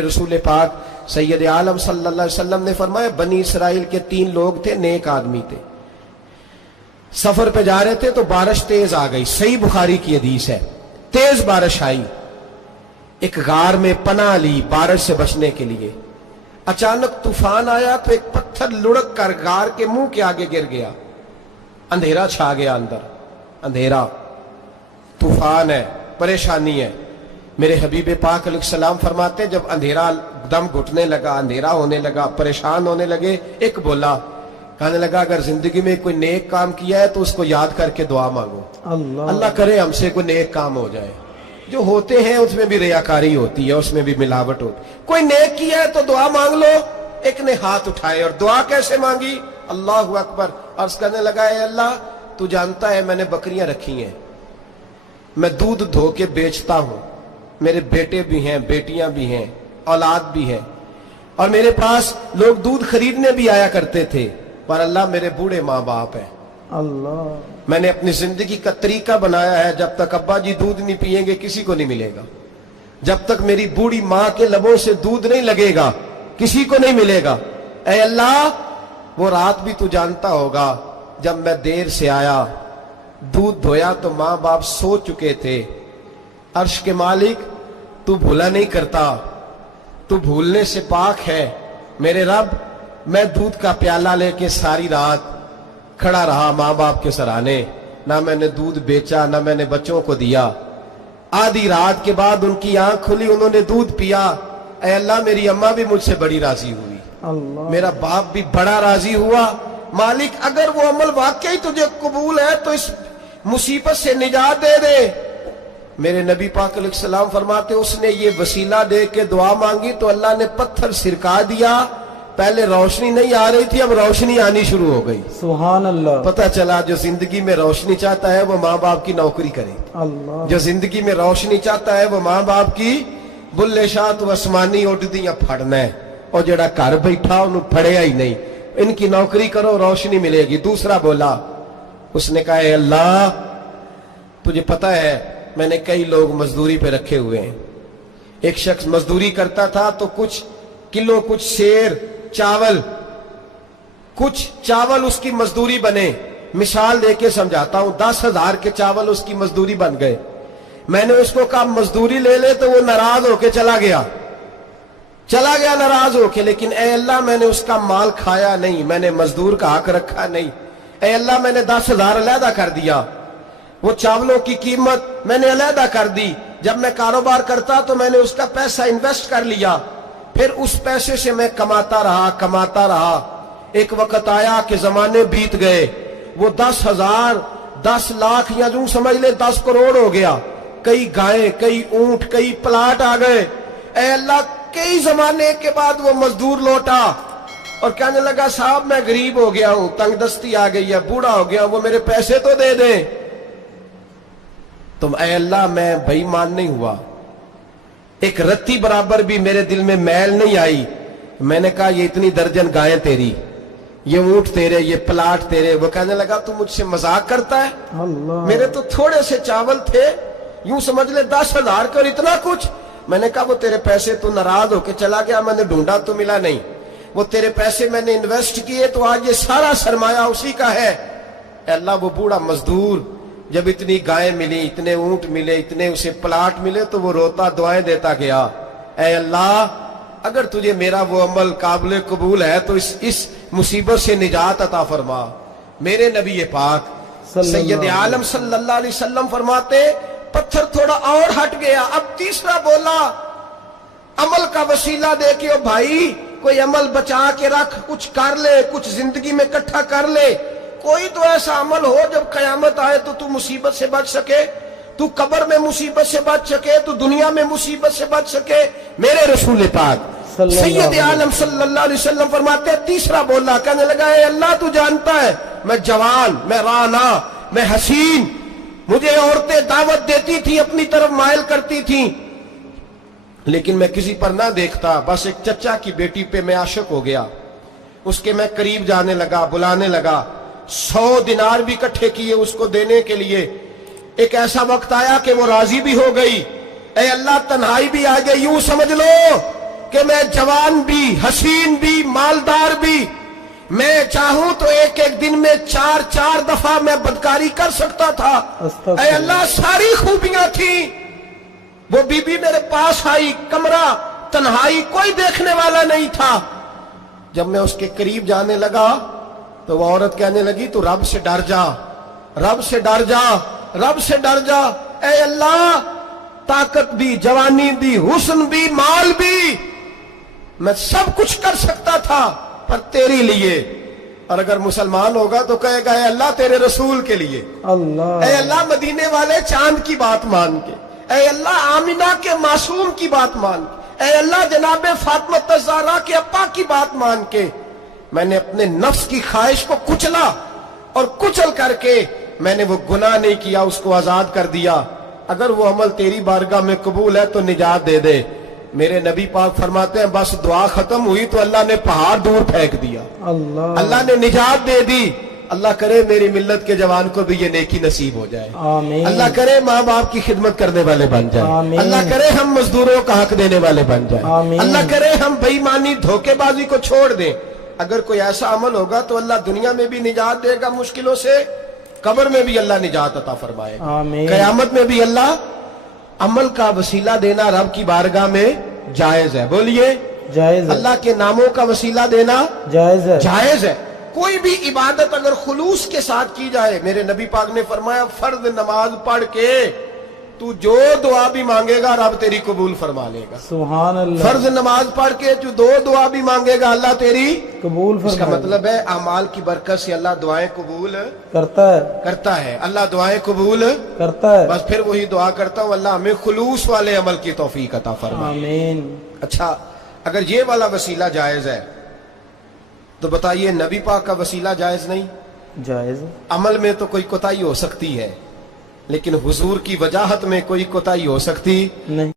रसूल पाक सैयद आलम सल्लल्लाहु अलैहि वसल्लम ने फरमाया, बनी इसराइल के 3 लोग थे, नेक आदमी थे। सफर पे जा रहे थे तो बारिश तेज आ गई। सही बुखारी की हदीस है। तेज बारिश आई, एक गार में पनाह ली बारिश से बचने के लिए। अचानक तूफान आया तो एक पत्थर लुढ़क कर गार के मुंह के आगे गिर गया। अंधेरा छा गया, अंदर अंधेरा, तूफान है, परेशानी है। मेरे हबीब पाक अलैहिस्सलाम फरमाते, जब अंधेरा दम घुटने लगा, अंधेरा होने लगा, परेशान होने लगे, एक बोला, कहने लगा, अगर जिंदगी में कोई नेक काम किया है तो उसको याद करके दुआ मांगो। अल्लाह करे हमसे कोई नेक काम हो जाए। जो होते हैं उसमें भी रियाकारी होती है, उसमें भी मिलावट होती। कोई नेक किया है तो दुआ मांग लो। एक ने हाथ उठाए और दुआ कैसे मांगी? अल्लाहु अकबर। अर्ज करने लगा, ए अल्लाह, तू जानता है मैंने बकरियां रखी हैं, मैं दूध धो के बेचता हूं, मेरे बेटे भी हैं, बेटियां भी हैं, औलाद भी है, और मेरे पास लोग दूध खरीदने भी आया करते थे, पर अल्लाह मेरे बूढ़े माँ बाप है। अल्लाह, मैंने अपनी जिंदगी का तरीका बनाया है, जब तक अब्बा जी दूध नहीं पिएंगे किसी को नहीं मिलेगा, जब तक मेरी बूढ़ी माँ के लबों से दूध नहीं लगेगा किसी को नहीं मिलेगा। ऐ अल्लाह, वो रात भी तू जानता होगा, जब मैं देर से आया, दूध धोया तो माँ बाप सो चुके थे। अर्श के मालिक, तू भूला नहीं करता, तू भूलने से पाक है। मेरे रब, मैं दूध का प्याला लेके सारी रात खड़ा रहा माँ बाप के सराहने, ना मैंने दूध बेचा, ना मैंने बच्चों को दिया। आधी रात के बाद उनकी आंख खुली, उन्होंने दूध पिया। ऐ अल्लाह, मेरी अम्मा भी मुझसे बड़ी राजी हुई, मेरा बाप भी बड़ा राजी हुआ। मालिक, अगर वो अमल वाकई तुझे कबूल है तो इस मुसीबत से निजात दे दे। मेरे नबी पाक अलैहिस्सलाम फरमाते, उसने ये वसीला दे के दुआ मांगी तो अल्लाह ने पत्थर सिरका दिया। पहले रोशनी नहीं आ रही थी, अब रोशनी आनी शुरू हो गई। सुभान अल्लाह। पता चला, जो जिंदगी में रोशनी चाहता है वो माँ बाप की नौकरी करे। अल्लाह। जो जिंदगी में रोशनी चाहता है वो माँ बाप की बुल्ले शाह तो आसमानी उड़दियां फड़ना है, और जेड़ा घर बैठा उन्हें फड़िया ही नहीं। इनकी नौकरी करो, रोशनी मिलेगी। दूसरा बोला, उसने कहा, अल्लाह, तुझे पता है मैंने कई लोग मजदूरी पे रखे हुए हैं। एक शख्स मजदूरी करता था तो कुछ किलो, कुछ शेर चावल, कुछ चावल उसकी मजदूरी बने। मिसाल देके समझाता हूं, 10,000 के चावल उसकी मजदूरी बन गए। मैंने उसको कहा मजदूरी ले ले, तो वो नाराज होके चला गया नाराज होके। लेकिन ए अल्लाह, मैंने उसका माल खाया नहीं, मैंने मजदूर का हक रखा नहीं। ए अल्लाह, मैंने 10,000 अलहदा कर दिया, वो चावलों की कीमत मैंने अलहदा कर दी। जब मैं कारोबार करता तो मैंने उसका पैसा इन्वेस्ट कर लिया, फिर उस पैसे से मैं कमाता रहा। एक वक्त आया कि जमाने बीत गए, वो 10,000, 10 लाख या यूं समझ ले 10 करोड़ हो गया। कई गायें, कई ऊंट, कई प्लाट आ गए। ऐ अल्लाह, कई जमाने के बाद वो मजदूर लौटा और कहने लगा, साहब मैं गरीब हो गया हूं, तंगदस्ती आ गई है, बूढ़ा हो गया, वो मेरे पैसे तो दे दे। तुम ऐ अल्लाह, मैं बेईमान नहीं हुआ, एक रत्ती बराबर भी मेरे दिल में मैल नहीं आई। मैंने कहा, ये इतनी दर्जन गायें तेरी, ये ऊंट तेरे, ये प्लाट तेरे। वो कहने लगा, तू मुझसे मजाक करता है? अल्लाह। मेरे तो थोड़े से चावल थे, यूं समझ ले 10,000 के, और इतना कुछ। मैंने कहा, वो तेरे पैसे, तू नाराज होके चला गया, मैंने ढूंढा तो मिला नहीं। वो तेरे पैसे मैंने इन्वेस्ट किए तो आज ये सारा सरमाया उसी का है। अल्लाह, वो बूढ़ा मजदूर जब इतनी गायें मिली, इतने ऊंट मिले, इतने उसे प्लाट मिले, तो वो रोता दुआएं देता गया, ऐ अल्लाह, अगर तुझे मेरा वो अमल काबिल कबूल है तो इस मुसीबत से निजात अता फरमा। मेरे नबी पाक सैयद आलम सल्लल्लाहु अलैहि वसल्लम फरमाते, पत्थर थोड़ा और हट गया। अब तीसरा बोला, अमल का वसीला दे के, ओ भाई कोई अमल बचा के रख, कुछ कर ले, कुछ जिंदगी में इकट्ठा कर ले। कोई तो ऐसा अमल हो जब कयामत आए तो तू मुसीबत से बच सके, तू कब्र में मुसीबत से बच सके, तू दुनिया में मुसीबत से बच सके। मेरे रसूल पाक सैयद आलम सल्लल्लाहु अलैहि वसल्लम फरमाते, तीसरा बोला, कहने लगा, ए अल्लाह, तू जानता है मैं जवान, मैं राना, मैं हसीन, मुझे औरतें दावत देती थी, अपनी तरफ माइल करती थी, लेकिन मैं किसी पर ना देखता। बस एक चचा की बेटी पे मैं आशिक हो गया, उसके मैं करीब जाने लगा, बुलाने लगा। 100 दिनार भी इकट्ठे किए उसको देने के लिए। एक ऐसा वक्त आया कि वो राजी भी हो गई। ऐ अल्लाह, तन्हाई भी आ गई। यूं समझ लो کہ میں جوان بھی، حسین بھی، مالدار بھی، میں چاہوں تو ایک ایک دن میں 4 دفعہ میں بدکاری کر سکتا تھا۔ اے اللہ ساری خوبیاں تھیں۔ وہ بی بی میرے پاس آئی، کمرہ، تنہائی، کوئی دیکھنے والا نہیں تھا۔ جب میں اس کے قریب جانے لگا تو وہ عورت کہنے لگی تو رب سے ڈر جا، رب سے ڈر جا، رب سے ڈر جا۔ اے اللہ طاقت بھی، جوانی بھی، حسن بھی، مال بھی، میں سب کچھ کر سکتا تھا پر تیری لیے۔ اور اگر مسلمان ہوگا تو کہے گا اے اللہ تیرے رسول کے لیے، اللہ، اے اللہ مدینے والے چاند کی بات مان کے، اے اللہ آمنہ کے معصوم کی بات مان کے، اے اللہ جناب فاطمہ الزہرا کے ابا کی بات مان کے، میں نے اپنے نفس کی خواہش کو کچلا اور کچل کر کے میں نے وہ گناہ نہیں کیا، اس کو آزاد کر دیا۔ اگر وہ عمل تیری بارگاہ میں قبول ہے تو نجات دے دے۔ میرے نبی پاک فرماتے ہیں بس دعا ختم ہوئی تو اللہ نے پہاڑ دور پھینک دیا، اللہ نے نجات دے دی۔ اللہ کرے میری ملت کے جوان کو بھی یہ نیکی نصیب ہو جائے، آمین۔ اللہ کرے ماں باپ کی خدمت کرنے والے بن جائیں، آمین۔ اللہ کرے ہم مزدوروں کا حق دینے والے بن جائیں، آمین۔ اللہ کرے ہم بے ایمانی دھوکے بازی کو چھوڑ دیں۔ اگر کوئی ایسا عمل ہوگا تو اللہ دنیا میں بھی نجات دے گا مشکلوں سے، قبر میں بھی اللہ نجات عطا فرمائے گا، آمین۔ قیامت میں بھی اللہ عمل کا وسیلہ دینا رب کی بارگاہ میں جائز ہے، بولیے جائز ہے، اللہ کے ناموں کا وسیلہ دینا جائز ہے، جائز ہے۔ کوئی بھی عبادت اگر خلوص کے ساتھ کی جائے، میرے نبی پاک نے فرمایا فرض نماز پڑھ کے تو جو دعا بھی مانگے گا رب تیری قبول فرما لے گا۔ سبحان اللہ، فرض نماز پڑھ کے جو 2 دعا بھی مانگے گا اللہ تیری قبول اس کا فرمائے، مطلب ہے اعمال کی برکت سے اللہ دعائیں قبول کرتا ہے، اللہ دعائیں قبول ہے، بس پھر وہی دعا کرتا ہوں اللہ ہمیں خلوص والے عمل کی توفیق عطا فرمائے۔ آمین۔ اچھا اگر یہ والا وسیلہ جائز ہے تو بتائیے نبی پاک کا وسیلہ جائز نہیں؟ جائز ہے، عمل میں تو کوئی کوتاہی ہو سکتی ہے لیکن حضور کی وجاہت میں کوئی کوتاہی ہو سکتی نہیں۔